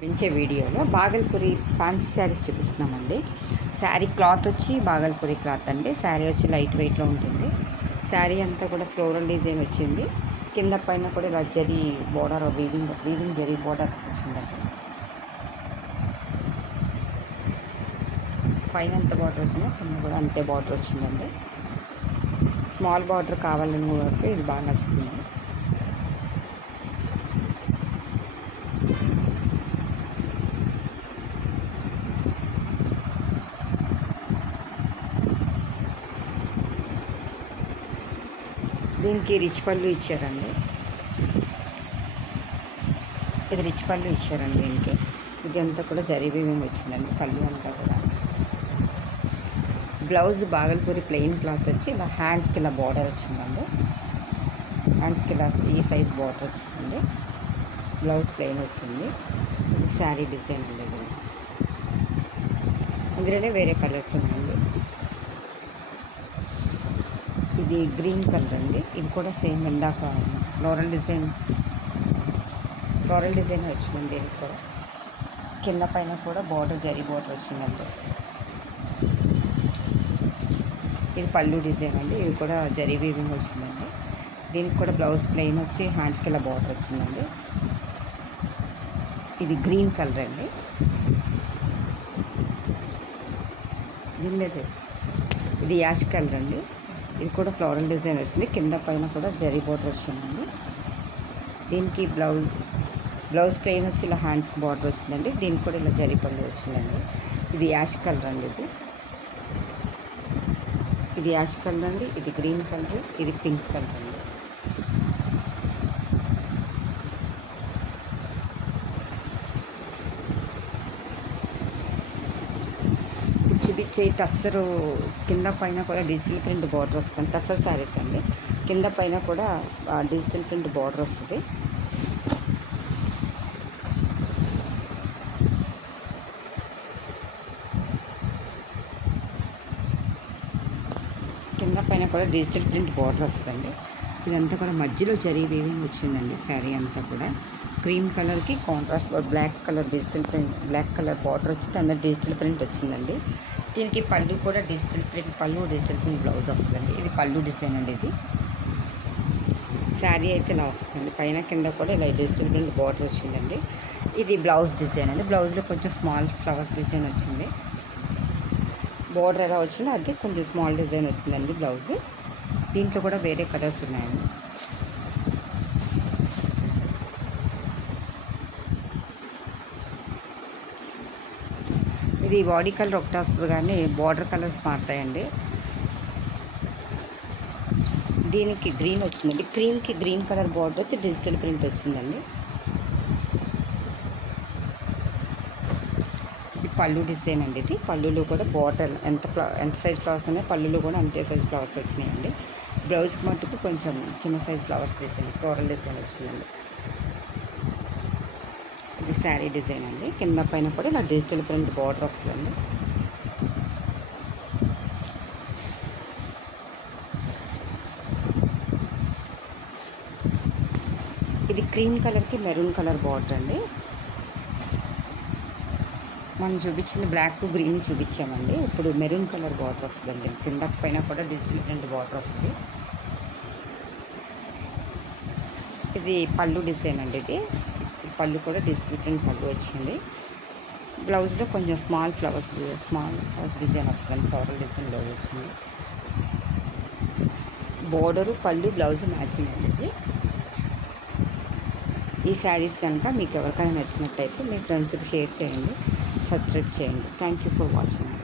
పెంచే వీడియోలో Bhagalpuri fancy saris చూపిస్తున్నామండి. Sari cloth వచ్చి బాగల్పూరి క్లాత్ అండి. శారీ వచ్చి లైట్ వెయిట్లో ఉంటుంది. శారీ అంతా కూడా ఫ్లోరల్ డిజైన్ వచ్చింది. కింద పైన కూడా ఇలా zari border weaving zari border వచ్చిందండి. పైన ఎంత బార్డర్ వచ్చిందో కింద కూడా అంతే బార్డర్ వచ్చిందండి. స్మాల్ బార్డర్ కావాలని వరకు ఇది బాగా నచ్చుతుంది. దీనికి రిచ్ పళ్ళు ఇచ్చారండి. ఇది రిచ్ పళ్ళు ఇచ్చారండి. దీనికి ఇది అంతా కూడా జరీ వీవింగ్ వచ్చిందండి. పళ్ళు అంతా కూడా బ్లౌజ్ బాగల్పూరి ప్లెయిన్ క్లాత్ వచ్చి ఇలా హ్యాండ్స్కి ఇలా బార్డర్ వచ్చిందండి. హ్యాండ్స్కి ఇలా ఈ సైజ్ బార్డర్ వచ్చిందండి. బ్లౌజ్ ప్లెయిన్ వచ్చింది. ఇది శారీ డిజైన్ అండి. ఇందులోనే వేరే కలర్స్ ఉన్నాయండి. ఇది గ్రీన్ కలర్ అండి. ఇది కూడా సేమ్ ఇందాక ఫ్లోరల్ డిజైన్ వచ్చిందండి. దీనికి కూడా కింద పైన కూడా బార్డర్ జరీ బార్డర్ వచ్చిందండి. ఇది పళ్ళు డిజైన్ అండి. ఇది కూడా జరీ వీవింగ్ వచ్చిందండి. దీనికి కూడా బ్లౌజ్ ప్లెయిన్ వచ్చి హ్యాండ్స్కి ఇలా బార్డర్ వచ్చిందండి. ఇది గ్రీన్ కలర్ అండి. దీని మీద ఇది యాష్ కలర్ అండి. ఇది కూడా ఫ్లోరల్ డిజైన్ వచ్చింది. కింద పైన కూడా జరీ బార్డర్ వచ్చిందండి. దీనికి బ్లౌజ్ ప్లెయిన్ వచ్చి ఇలా హ్యాండ్స్కి బార్డర్ వచ్చిందండి. దీనికి కూడా ఇలా జరీ పళ్ళు వచ్చిందండి. ఇది యాష్ కలర్ అండి. ఇది యాష్ కలర్ అండి. ఇది గ్రీన్ కలర్. ఇది పింక్ కలర్ అండి. చూపించే టస్సరు కింద పైన కూడా డిజిటల్ ప్రింట్ బార్డర్ వస్తుంది. టస్సర్ శారీస్ అండి. కింద పైన కూడా డిజిటల్ ప్రింట్ బార్డర్ వస్తుంది. కింద పైన కూడా డిజిటల్ ప్రింట్ బార్డర్ వస్తుందండి. ఇదంతా కూడా మధ్యలో జరీ వీవింగ్ వచ్చిందండి. శారీ అంతా కూడా క్రీమ్ కలర్కి contrast black colour black colour border వచ్చి దాని మీద డిజిటల్ ప్రింట్ వచ్చిందండి. దీనికి పళ్ళు కూడా డిజిటల్ ప్రింట్ బ్లౌజ్ వస్తుందండి. ఇది పళ్ళు డిజైన్ అండి. ఇది శారీ అయితే ఇలా వస్తుందండి. పైన కింద కూడా ఇలా డిజిటల్ ప్రింట్ బార్డర్ వచ్చిందండి. ఇది బ్లౌజ్ డిజైన్ అండి. బ్లౌజ్లో కొంచెం స్మాల్ ఫ్లవర్స్ డిజైన్ వచ్చింది. బార్డర్ ఎలా వచ్చిందో అది కొంచెం స్మాల్ డిజైన్ వచ్చిందండి బ్లౌజ్. దీంట్లో కూడా వేరే కలర్స్ ఉన్నాయండి. ఇది బాడీ కలర్ ఒకటి వస్తుంది కానీ బార్డర్ కలర్స్ మారుతాయండి. దీనికి గ్రీన్ వచ్చిందండి. క్రీమ్కి గ్రీన్ కలర్ బార్డర్ వచ్చి డిజిటల్ ప్రింట్ వచ్చిందండి. ఇది పళ్ళు డిజైన్ అండి. ఇది పళ్ళులో కూడా బార్డర్ ఎంత సైజ్ ఫ్లవర్స్ ఉన్నాయో పళ్ళులో కూడా అంతే సైజ్ ఫ్లవర్స్ వచ్చినాయండి. బ్లౌజ్కి మట్టుకు కొంచెం చిన్న సైజ్ ఫ్లవర్స్ తెచ్చింది. ఫ్లోరల్ డిజైన్ వచ్చిందండి. ఇది శారీ డిజైన్ అండి. కింద పైన కూడా ఇలా డిజిటల్ ప్రింట్ బార్డర్ వస్తుందండి. ఇది క్రీమ్ కలర్కి మెరూన్ కలర్ బార్డర్ అండి. మనం చూపించిన బ్లాక్ గ్రీన్ చూపించామండి. ఇప్పుడు మెరూన్ కలర్ బార్డర్ వస్తుందండి. కింద పైన కూడా డిజిటల్ ప్రింట్ బార్డర్ వస్తుంది. ఇది పళ్ళు డిజైన్ అండి. ఇది పళ్ళు కూడా డిజిటల్ ప్రింట్ పళ్ళు వచ్చింది. బ్లౌజ్లో కొంచెం స్మాల్ ఫ్లవర్స్ డిజైన్ వస్తుందండి. ఫ్లవరల్ డిజైన్ బ్లౌజ్ వచ్చింది. బోర్డరు పళ్ళు బ్లౌజ్ మ్యాచింగ్ అండి. ఈ శారీస్ కనుక మీకు ఎవరికైనా నచ్చినట్టయితే మీ ఫ్రెండ్స్కి షేర్ చేయండి, సబ్స్క్రైబ్ చేయండి. Thank you for watching.